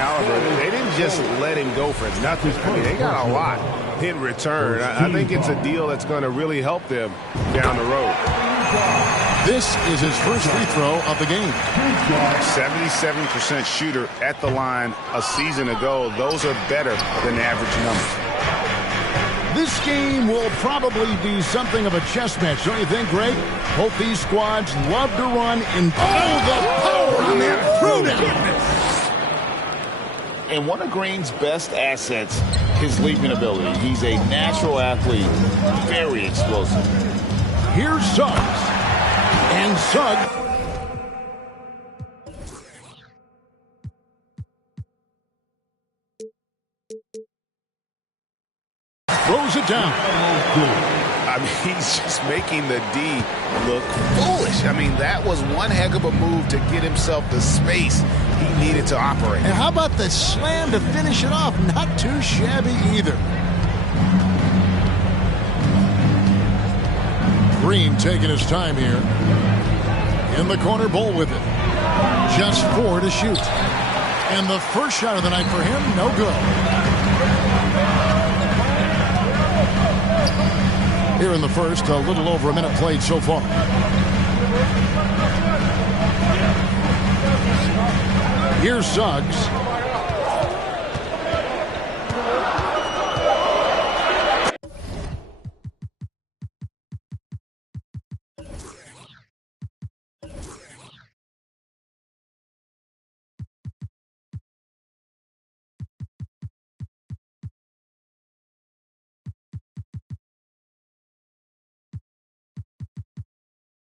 caliber, they didn't just let him go for nothing. I mean, they got a lot in return. I think it's a deal that's going to really help them down the road. This is his first free throw of the game. 77% shooter at the line a season ago. Those are better than the average numbers. This game will probably be something of a chess match, don't you think, Greg? Both these squads love to run and the power on that throwdown. And one of Green's best assets, his leaping ability. He's a natural athlete, very explosive. Here's Suggs. And Suggs throws it down. I mean, he's just making the D look foolish. I mean, that was one heck of a move to get himself the space he needed to operate. And how about the slam to finish it off? Not too shabby either. Green taking his time here. In the corner, Bull with it. Just 4 to shoot. And the first shot of the night for him, no good. Here in the first, a little over a minute played so far. Here's Suggs.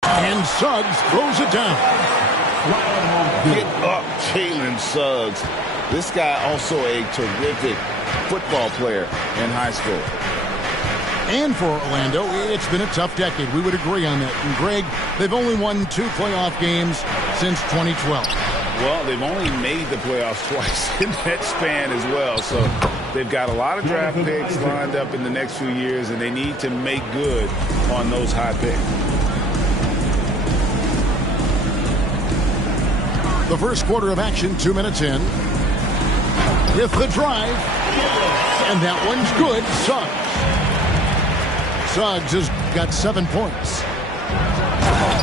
And Suggs throws it down. Get up, Jalen Suggs. This guy also a terrific football player in high school. And for Orlando, it's been a tough decade. We would agree on that. And Greg, they've only won 2 playoff games since 2012. Well, they've only made the playoffs twice in that span as well. So they've got a lot of draft picks lined up in the next few years, and they need to make good on those high picks. The first quarter of action, 2 minutes in. With the drive. And that one's good. Suggs has got 7 points.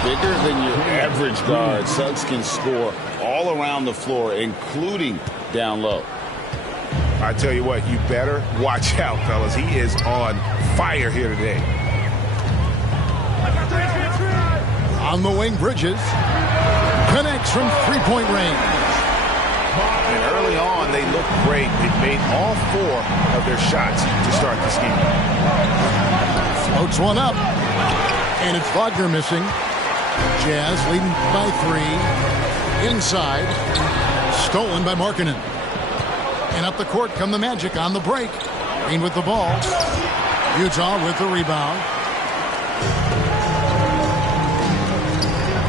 Bigger than your average guard, Suggs can score all around the floor, including down low. I tell you what, you better watch out, fellas. He is on fire here today. On the wing, Bridges. Connects from three-point range. And early on, they looked great. They made all 4 of their shots to start the game. Floats one up. And it's Wagner missing. Jazz leading by 3. Inside. Stolen by Markkanen. And up the court come the Magic on the break. Green with the ball. Utah with the rebound.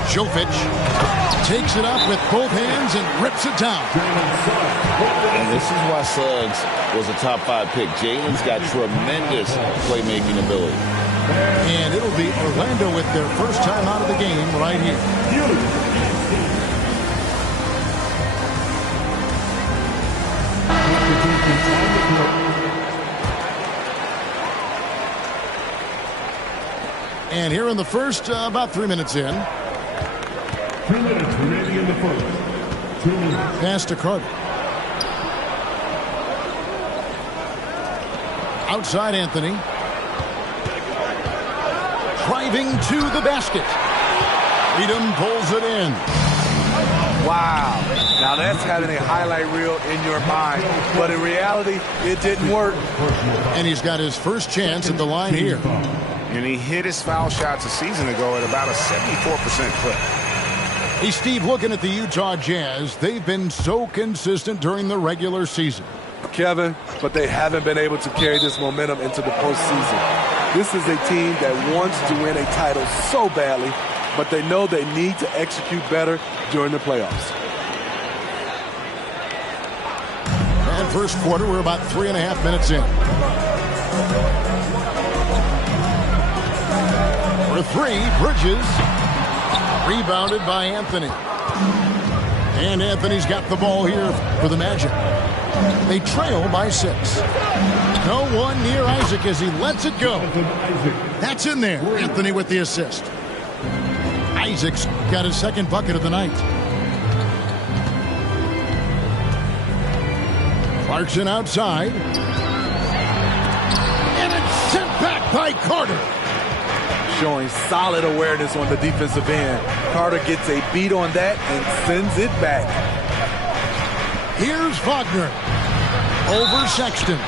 Jovic takes it up with both hands and rips it down. And this is why Suggs was a top 5 pick. Jalen's got tremendous playmaking ability. And it'll be Orlando with their first time out of the game right here. And here in the first, about 3 minutes in. 2 minutes remaining in the first. 2 minutes. Pass to Carter. Outside Anthony. Driving to the basket. Edom pulls it in. Wow. Now that's having a highlight reel in your mind. But in reality, it didn't work. And he's got his first chance at the line here. And he hit his foul shots a season ago at about a 74% clip. Hey, Steve, looking at the Utah Jazz, they've been so consistent during the regular season. Kevin, but they haven't been able to carry this momentum into the postseason. This is a team that wants to win a title so badly, but they know they need to execute better during the playoffs. And first quarter, we're about 3.5 minutes in. For 3, Bridges. Rebounded by Anthony. And Anthony's got the ball here for the Magic. They trail by 6. No one near Isaac as he lets it go. That's in there. Anthony with the assist. Isaac's got his second bucket of the night. Clarkson outside. And it's sent back by Carter. Showing solid awareness on the defensive end. Carter gets a beat on that and sends it back. Here's Wagner. Over Sexton.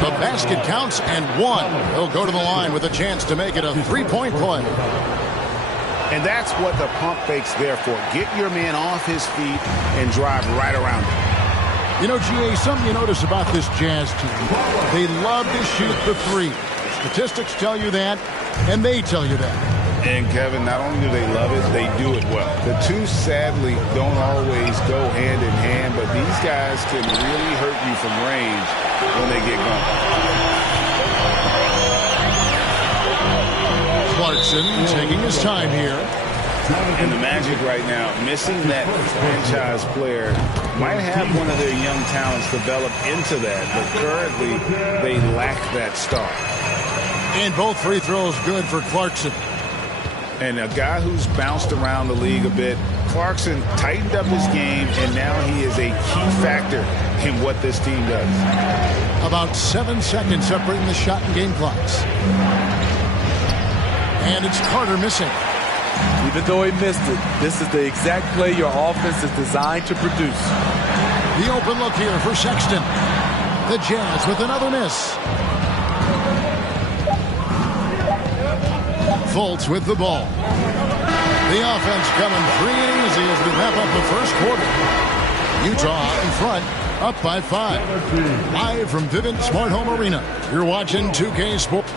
The basket counts and 1. He'll go to the line with a chance to make it a 3-point play. And that's what the pump fake's there for. Get your man off his feet and drive right around him. You know, GA, something you notice about this Jazz team, they love to shoot the 3. Statistics tell you that, and they tell you that. And, Kevin, not only do they love it, they do it well. The two, sadly, don't always go hand in hand, but these guys can really hurt you from range when they get going. Clarkson taking his time here. And the Magic right now, missing that franchise player, might have one of their young talents develop into that, but currently they lack that star. And both free throws good for Clarkson. And a guy who's bounced around the league a bit, Clarkson tightened up his game, and now he is a key factor in what this team does. About 7 seconds separating the shot and game clocks. And it's Carter missing. Even though he missed it, this is the exact play your offense is designed to produce. The open look here for Sexton. The Jazz with another miss. Fultz with the ball. The offense coming free and easy as we wrap up the first quarter. Utah in front, up by 5. Live from Vivint Smart Home Arena. You're watching 2K Sports.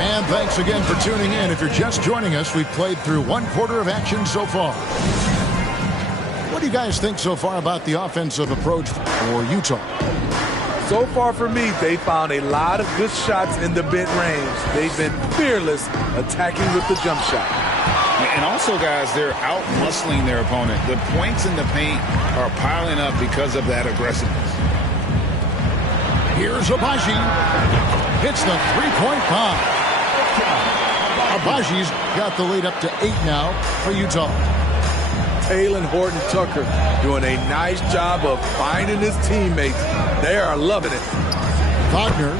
And thanks again for tuning in. If you're just joining us, we've played through 1 quarter of action so far. What do you guys think so far about the offensive approach for Utah? So far for me, they found a lot of good shots in the mid-range. They've been fearless attacking with the jump shot. And also, guys, they're out-muscling their opponent. The points in the paint are piling up because of that aggressiveness. Here's Abaji. Hits the three-point bomb. Abaji's got the lead up to 8 now for Utah. Taylor Horton-Tucker doing a nice job of finding his teammates. They are loving it. Wagner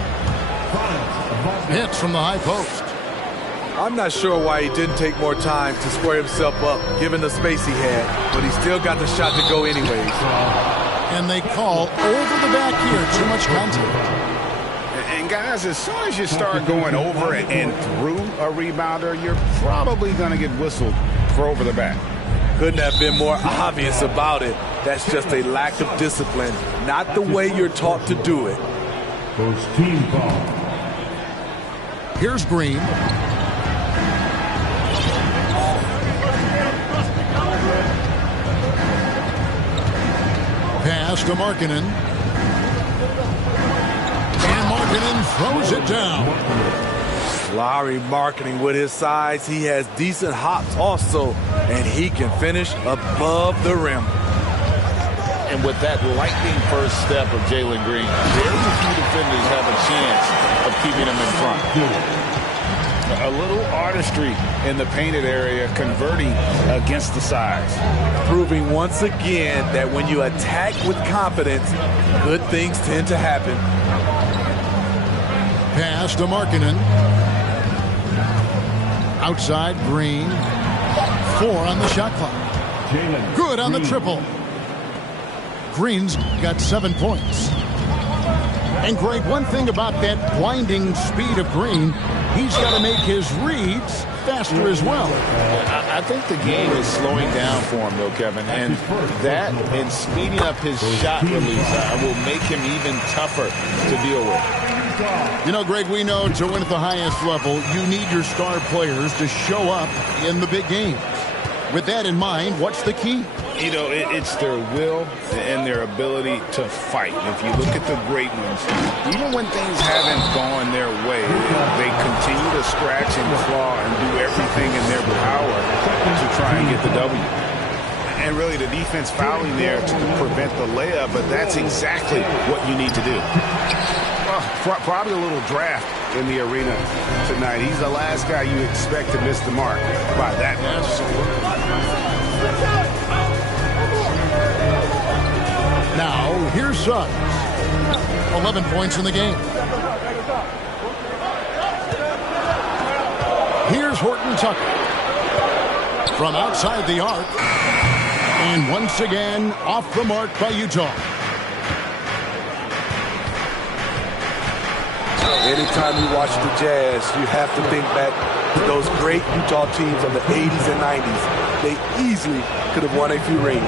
hits from the high post. I'm not sure why he didn't take more time to square himself up, given the space he had, but he still got the shot to go anyways. And they call over the back here. Too much contact. And, guys, as soon as you start going over and through a rebounder, you're probably going to get whistled for over the back. Couldn't have been more obvious about it. That's just a lack of discipline, not the way you're taught to do it. First team foul. Here's Green. Pass to Markkanen. And Markkanen throws it down. Lowry Markkanen with his size. He has decent hops also, and he can finish above the rim. And with that lightning first step of Jalen Green, very few defenders have a chance of keeping him in front. A little artistry in the painted area, converting against the size. Proving once again that when you attack with confidence, good things tend to happen. Pass to Markkanen. Outside, Green. 4 on the shot clock. Good on the triple. Green's got 7 points. And Greg, one thing about that blinding speed of Green, he's got to make his reads faster as well. I think the game is slowing down for him, though, Kevin. And that and speeding up his shot release will make him even tougher to deal with. You know, Greg, we know to win at the highest level, you need your star players to show up in the big games. With that in mind, what's the key? You know, it's their will and their ability to fight. If you look at the great ones, even when things haven't gone their way, they continue to scratch and claw and do everything in their power to try and get the W. And really the defense fouling there to prevent the layup, but that's exactly what you need to do. Well, probably a little draft in the arena tonight. He's the last guy you expect to miss the mark by that much. Now, here's Suggs. 11 points in the game. Here's Horton Tucker. From outside the arc. And once again, off the mark by Utah. Anytime you watch the Jazz, you have to think back to those great Utah teams of the 80s and 90s. They easily could have won a few rings.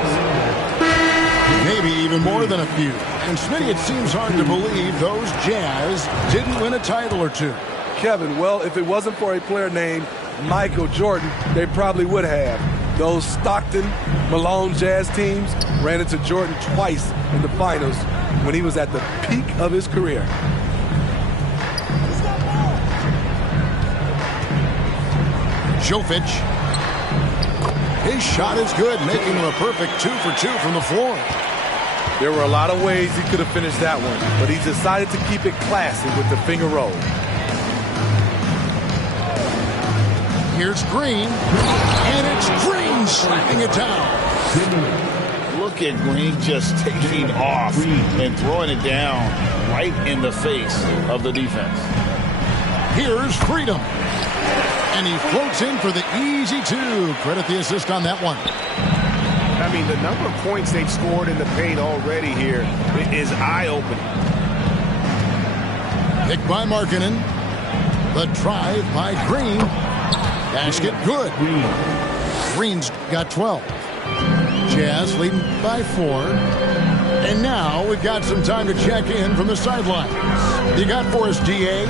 Maybe even more than a few. And Smitty, it seems hard to believe those Jazz didn't win a title or two. Kevin, well, if it wasn't for a player named Michael Jordan, they probably would have. Those Stockton, Malone Jazz teams ran into Jordan twice in the finals when he was at the peak of his career. Jovic. His shot is good, making him a perfect 2 for 2 from the floor. There were a lot of ways he could have finished that one, but he decided to keep it classy with the finger roll. Here's Green, and it's Green slapping it down. Look at Green just taking off and throwing it down right in the face of the defense. Here's Freedom. And he floats in for the easy 2. Credit the assist on that one. I mean, the number of points they've scored in the paint already here is eye-opening. Picked by Markkanen. The drive by Green. Basket good. Green's got 12. Jazz leading by 4. And now we've got some time to check in from the sidelines. You got for us, DA?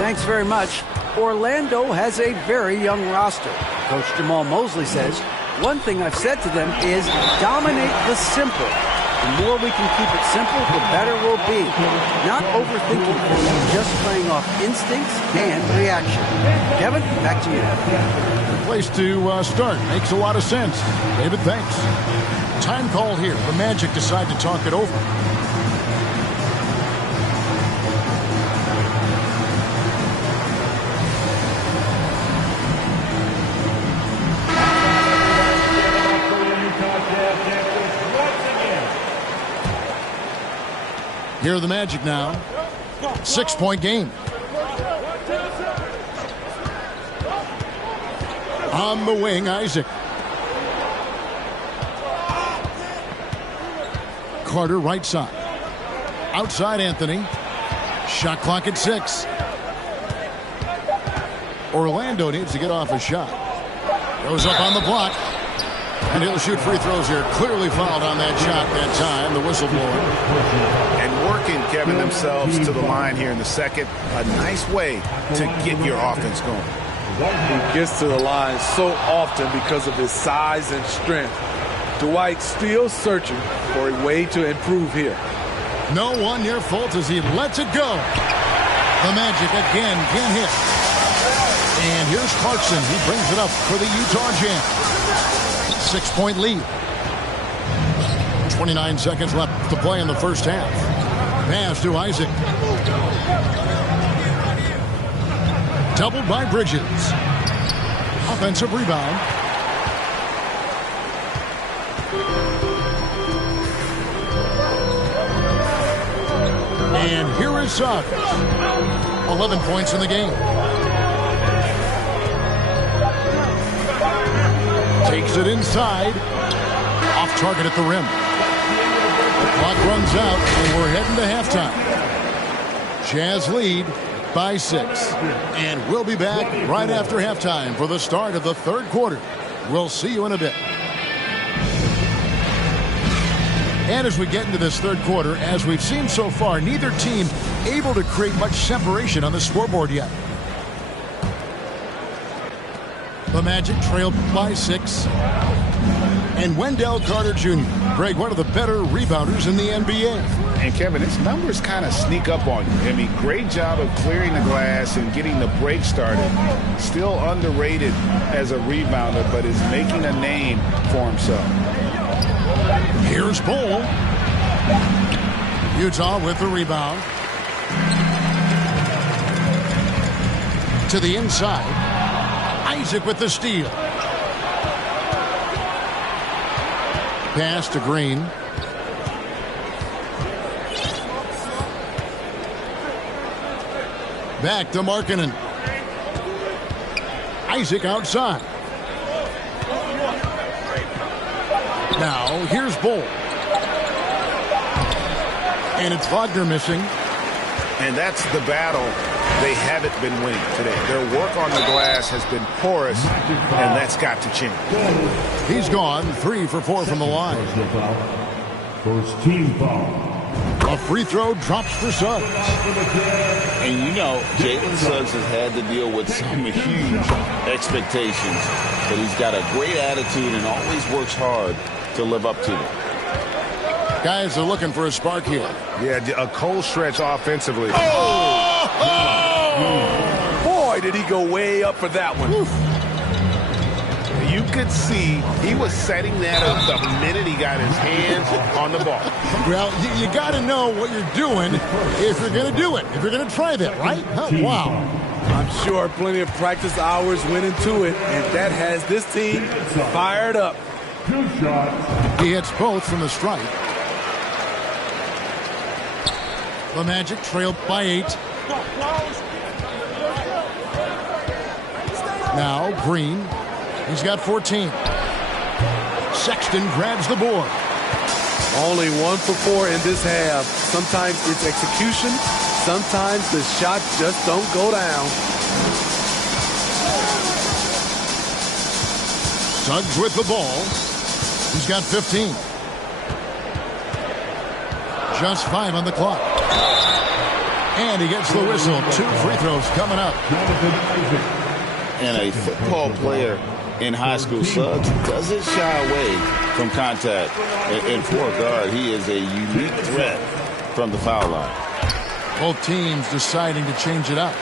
Thanks very much. Orlando has a very young roster. Coach Jamal Mosley says, one thing I've said to them is dominate the simple. The more we can keep it simple, the better we'll be. Not overthinking things, just playing off instincts and reaction. Kevin, back to you. Good place to start. Makes a lot of sense. David, thanks. Time call here. The Magic decide to talk it over. Here are the Magic now. 6-point game. On the wing, Isaac. Carter, right side. Outside, Anthony. Shot clock at 6. Orlando needs to get off a shot. Goes up on the block. And he'll shoot free throws here. Clearly fouled on that shot that time. The whistle blowing. And working, Kevin, themselves to the line here in the second. A nice way to get your offense going. He gets to the line so often because of his size and strength. Dwight still searching for a way to improve here. No one near fault as he lets it go. The Magic again can't hit. And here's Clarkson. He brings it up for the Utah Jazz. 6-point lead. 29 seconds left to play in the first half. Pass to Isaac. Doubled by Bridges. Offensive rebound. And here is Suggs. 11 points in the game. Takes it inside. Off target at the rim. The clock runs out, and we're heading to halftime. Jazz lead by 6. And we'll be back right after halftime for the start of the third quarter. We'll see you in a bit. And as we get into this third quarter, as we've seen so far, neither team able to create much separation on the scoreboard yet. The Magic trailed by 6. and Wendell Carter Jr. Greg, one of the better rebounders in the NBA. And Kevin, his numbers kind of sneak up on you. I mean, great job of clearing the glass and getting the break started. Still underrated as a rebounder, but is making a name for himself. Here's Bull. Utah with the rebound. To the inside. Isaac with the steal. Pass to Green. Back to Markkanen. Isaac outside. Now, here's Bull. And it's Wagner missing. And that's the battle they haven't been winning today. Their work on the glass has been porous, and that's got to change. He's gone 3 for 4 from the line. First team foul. A free throw drops for Suggs. And you know, Jalen Suggs has had to deal with some huge expectations, but he's got a great attitude and always works hard to live up to them. Guys are looking for a spark here. Yeah, a cold stretch offensively. Boy, did he go way up for that one. Oof. You could see he was setting that up the minute he got his hands on the ball. Well, you got to know what you're doing if you're going to do it, if you're going to try that, right? Wow. I'm sure plenty of practice hours went into it, and that has this team fired up. 2 shots. He hits both from the stripe. The Magic trail by 8. Now Green. He's got 14. Sexton grabs the board. Only 1 for 4 in this half. Sometimes it's execution. Sometimes the shots just don't go down. Suggs with the ball. He's got 15. Just 5 on the clock. And he gets the whistle. 2 free throws coming up. And a football player in high school, Suggs doesn't shy away from contact. And for a guard, he is a unique threat from the foul line. Both teams deciding to change it up.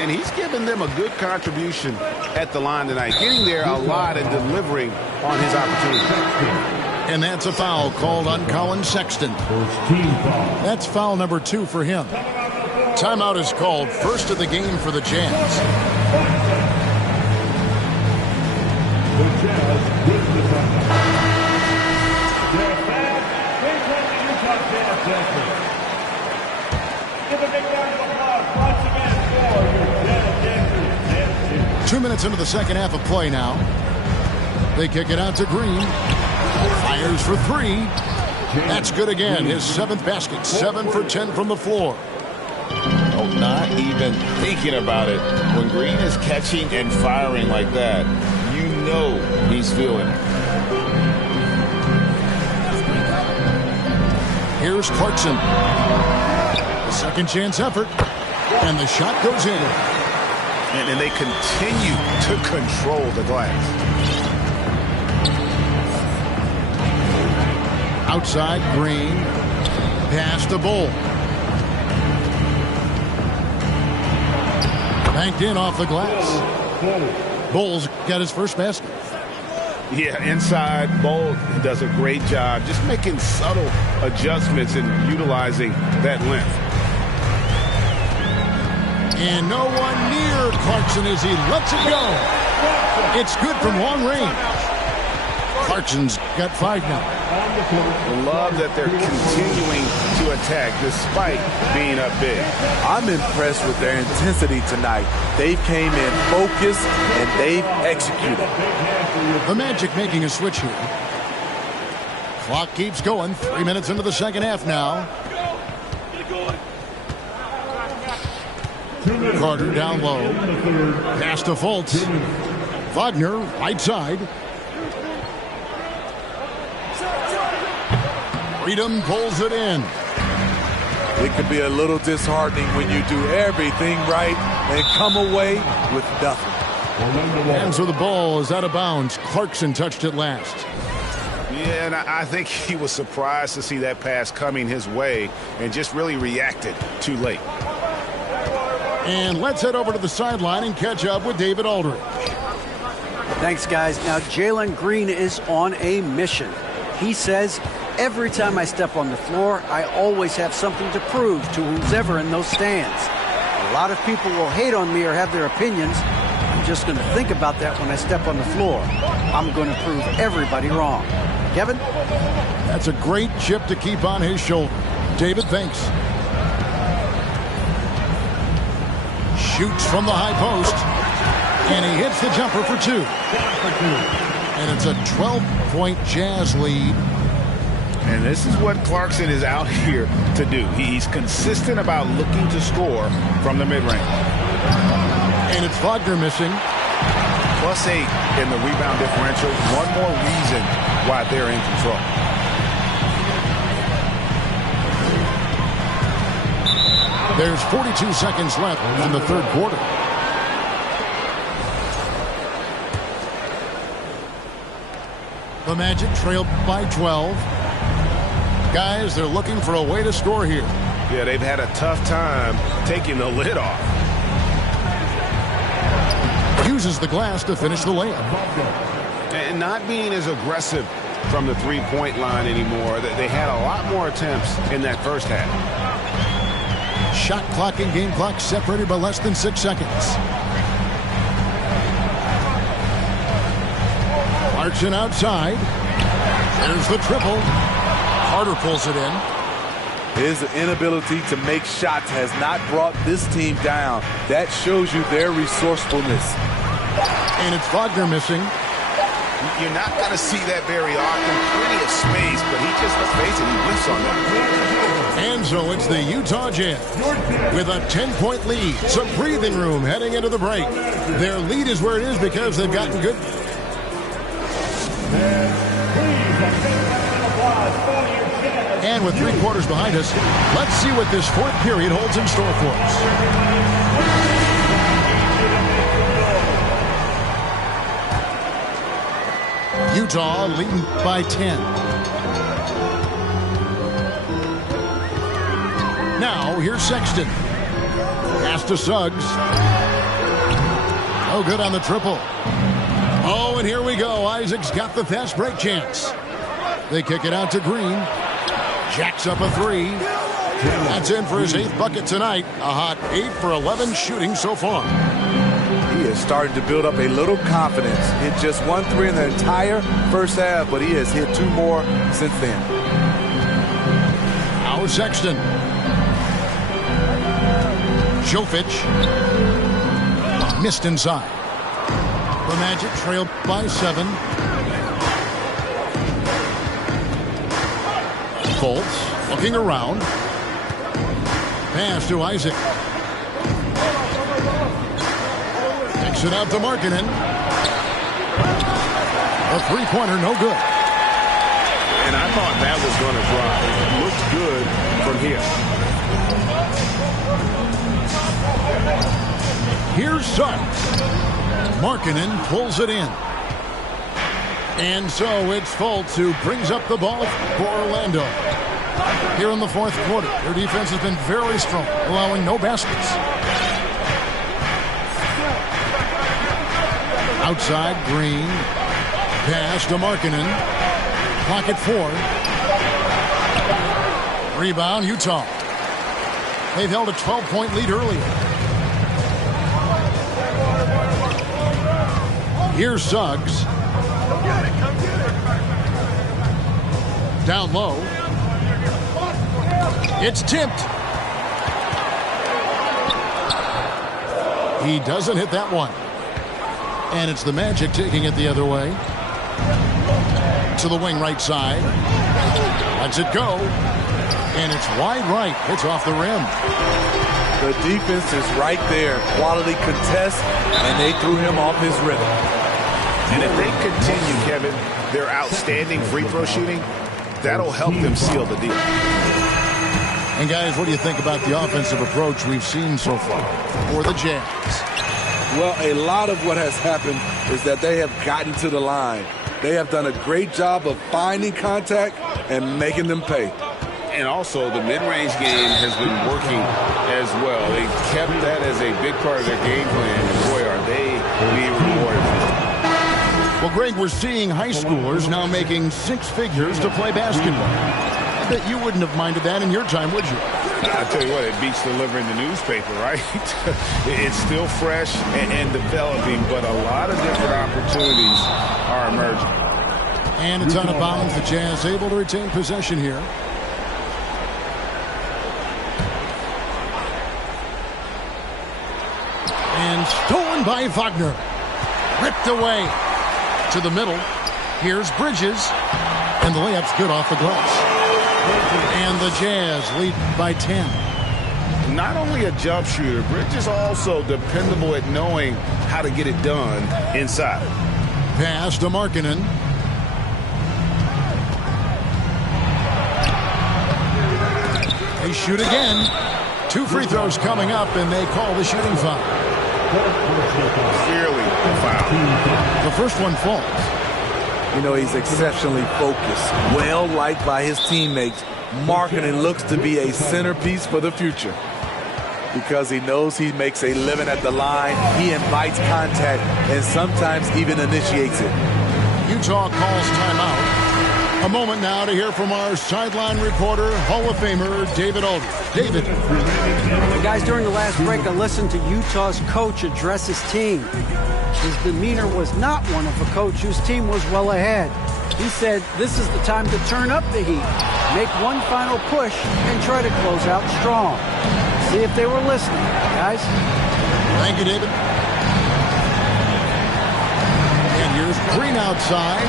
And he's given them a good contribution at the line tonight, getting there a lot and delivering on his opportunity. And that's a foul called on Colin Sexton. First team foul. That's foul number 2 for him. Timeout is called, first of the game for the Jazz. The Jazz with the timeout. Jazz fans, please join the Utah Jazz dancers. Give a big round of applause once again for your Jazz dancers. 2 minutes into the second half of play now. They kick it out to Green. Fires for 3. That's good again. His 7th basket. 7 for 10 from the floor. Oh, not even thinking about it. When Green is catching and firing like that, you know he's feeling it. Here's Clarkson. A second chance effort. And the shot goes in. And they continue to control the glass. Outside, Green. Pass to Bull. Banked in off the glass. Bull's got his first basket. Yeah, inside, Bull does a great job just making subtle adjustments and utilizing that length. And no one near Clarkson as he lets it go. It's good from long range. Clarkson's got 5 now. Love that they're continuing to attack despite being up big. I'm impressed with their intensity tonight. They came in focused and they've executed. The Magic making a switch here. Clock keeps going. 3 minutes into the second half now. Carter down low. Pass to Fultz. Wagner right side. Freedom pulls it in. It could be a little disheartening when you do everything right and come away with nothing. And so the ball is out of bounds. Clarkson touched it last. Yeah, and I think he was surprised to see that pass coming his way and just really reacted too late. And let's head over to the sideline and catch up with David Aldridge. Thanks, guys. Now, Jalen Green is on a mission. He says, every time I step on the floor, I always have something to prove to who's ever in those stands. A lot of people will hate on me or have their opinions. I'm just going to think about that when I step on the floor. I'm going to prove everybody wrong. Kevin? That's a great chip to keep on his shoulder. David, thanks. Shoots from the high post. And he hits the jumper for two. And it's a 12-point Jazz lead. And this is what Clarkson is out here to do. He's consistent about looking to score from the mid-range. And it's Wagner missing. +8 in the rebound differential. One more reason why they're in control. There's 42 seconds left in the third quarter. The Magic trailed by 12. Guys, they're looking for a way to score here. Yeah, they've had a tough time taking the lid off. Uses the glass to finish the layup. And not being as aggressive from the three-point line anymore. They had a lot more attempts in that first half. Shot clock and game clock separated by less than 6 seconds. Clarkson outside. There's the triple. Carter pulls it in. His inability to make shots has not brought this team down. That shows you their resourcefulness. And it's Wagner missing. You're not going to see that very often. Plenty of space, but he just, let's face it, he whiffs on that. And so it's the Utah Jazz with a 10-point lead. Some breathing room heading into the break. Their lead is where it is because they've gotten good. And with 3 quarters behind us, let's see what this fourth period holds in store for us. Utah leading by 10. Now, here's Sexton. Pass to Suggs. Oh, good on the triple. Oh, and here we go. Isaac's got the fast break chance. They kick it out to Green. Jacks up a 3. That's in for his 8th bucket tonight. A hot 8 for 11 shooting so far. He is starting to build up a little confidence. Hit just 1 3 in the entire first half, but he has hit 2 more since then. Now Sexton. Jovic. Missed inside. The Magic trailed by 7. Fultz looking around. Pass to Isaac. Kicks it out to Markkanen. A three-pointer, no good. And I thought that was going to drop. It looked good from here. Here's Suggs. Markkanen pulls it in. And so it's Fultz who brings up the ball for Orlando. Here in the fourth quarter, their defense has been very strong, allowing no baskets. Outside, Green. Pass to Markkanen. Clock at 4. Rebound, Utah. They've held a 12-point lead earlier. Here's Suggs. Down low. It's tipped. He doesn't hit that one. And it's the Magic taking it the other way. To the wing right side. Lets it go. And it's wide right. It's off the rim. The defense is right there. Quality contest, and they threw him off his rhythm. And if they continue, Kevin, their outstanding free throw shooting, that'll help them seal the deal. And guys, what do you think about the offensive approach we've seen so far for the Jazz? Well, a lot of what has happened is that they have gotten to the line. They have done a great job of finding contact and making them pay. And also, the mid-range game has been working as well. They've kept that as a big part of their game plan. And boy, are they being rewarded for it. Well, Greg, we're seeing high schoolers now making six figures to play basketball. I bet you wouldn't have minded that in your time, would you? I tell you what, it beats delivering the newspaper, right? It's still fresh and developing, but a lot of different opportunities are emerging. And it's out of bounds. The Jazz able to retain possession here. And stolen by Wagner. Ripped away to the middle. Here's Bridges. And the layup's good off the glass. And the Jazz lead by 10. Not only a jump shooter, Bridges also dependable at knowing how to get it done inside. Pass to Markkanen. They shoot again. 2 free throws coming up, and they call the shooting foul. Clearly a foul. The first one falls. You know, he's exceptionally focused, well liked by his teammates. Markkanen looks to be a centerpiece for the future because he knows he makes a living at the line. He invites contact and sometimes even initiates it. Utah calls timeout. A moment now to hear from our sideline reporter, Hall of Famer David Aldridge. David. Guys, during the last break, I listened to Utah's coach address his team. His demeanor was not one of a coach whose team was well ahead. He said this is the time to turn up the heat, make one final push, and try to close out strong. See if they were listening, guys. Thank you, David. And here's Green outside.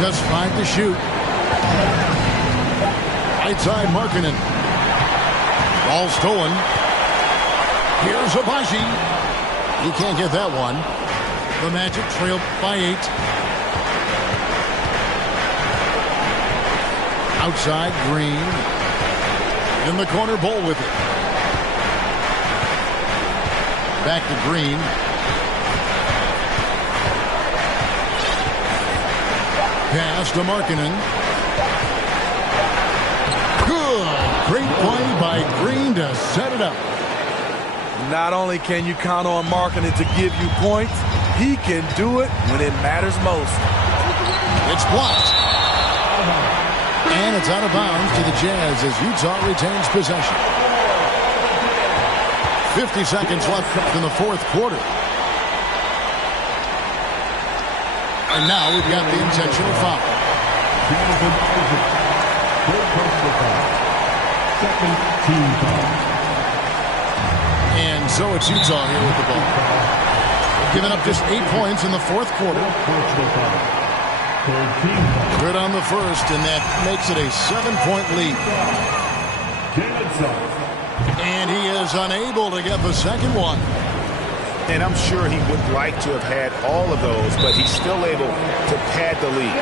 Just 5 to shoot. Right side, Markkanen. Ball stolen. Here's Hibachi. He can't get that one. The Magic trailed by 8. Outside, Green. In the corner, Bull with it. Back to Green. Pass to Markkanen. Good. Great play by Green to set it up. Not only can you count on Markkanen to give you points, he can do it when it matters most. It's blocked. And it's out of bounds to the Jazz as Utah retains possession. 50 seconds left in the fourth quarter. And now we've got the intentional foul. Second team foul. And so it's Utah here with the ball. Giving up just 8 points in the fourth quarter. Good on the first, and that makes it a 7-point lead. And he is unable to get the second one. And I'm sure he would like to have had all of those, but he's still able to pad the lead.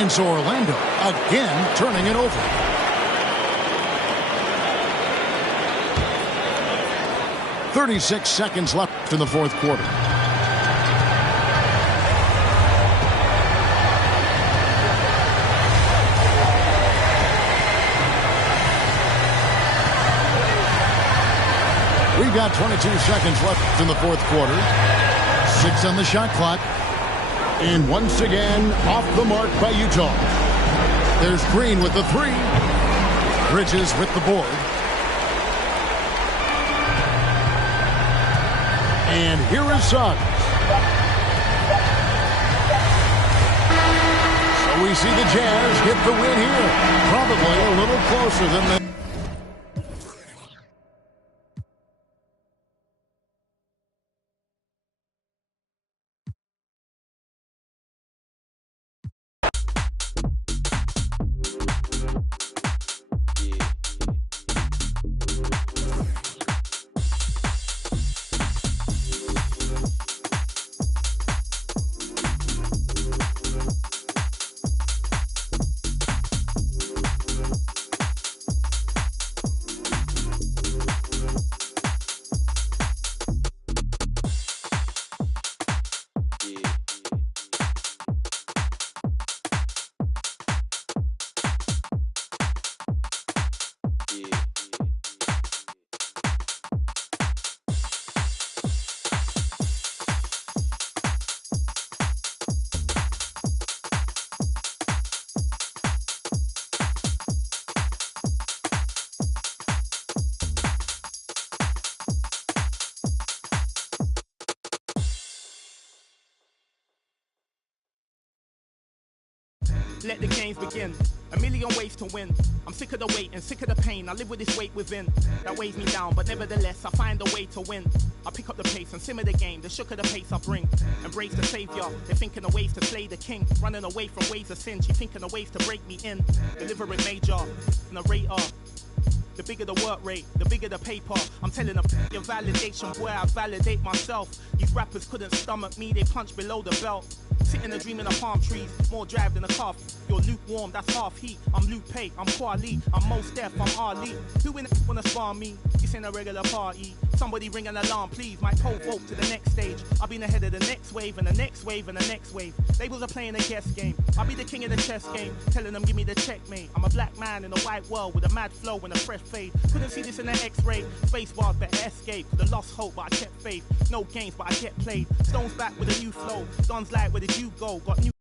And so Orlando again turning it over. .36 seconds left in the fourth quarter. We've got 22 seconds left in the fourth quarter. 6 on the shot clock. And once again, off the mark by Utah. There's Green with the 3. Bridges with the board. And here is Suggs. So we see the Jazz get the win here. Probably a little closer than the the games begin. A million ways to win. I'm sick of the wait and sick of the pain. I live with this weight within that weighs me down, but nevertheless I find a way to win. I pick up the pace and simmer the game. The shook of the pace I bring. Embrace the savior. They're thinking of ways to slay the king. Running away from ways of sin. She thinking of ways to break me in. Delivering major, narrator. The bigger the work rate, the bigger the paper. I'm telling them your validation, boy, I validate myself. These rappers couldn't stomach me, they punch below the belt. Sitting a dream in the palm trees, more drive than a calf. You're lukewarm, that's half heat. I'm Luke Pay, I'm Kwali, I'm Mos Def, I'm Ali. Who in the wanna spar me? This ain't a regular party. Somebody ring an alarm, please. Might pole vote to the next stage. I'll be the head of the next wave and the next wave and the next wave. Labels are playing a guess game. I'll be the king of the chess game, telling them give me the checkmate. I'm a black man in a white world with a mad flow and a fresh fade. Couldn't see this in the X-ray. Space bars better escape. The lost hope, but I kept faith. No games, but I get played. Stones back with a new flow. Don's like, where did you go? Got new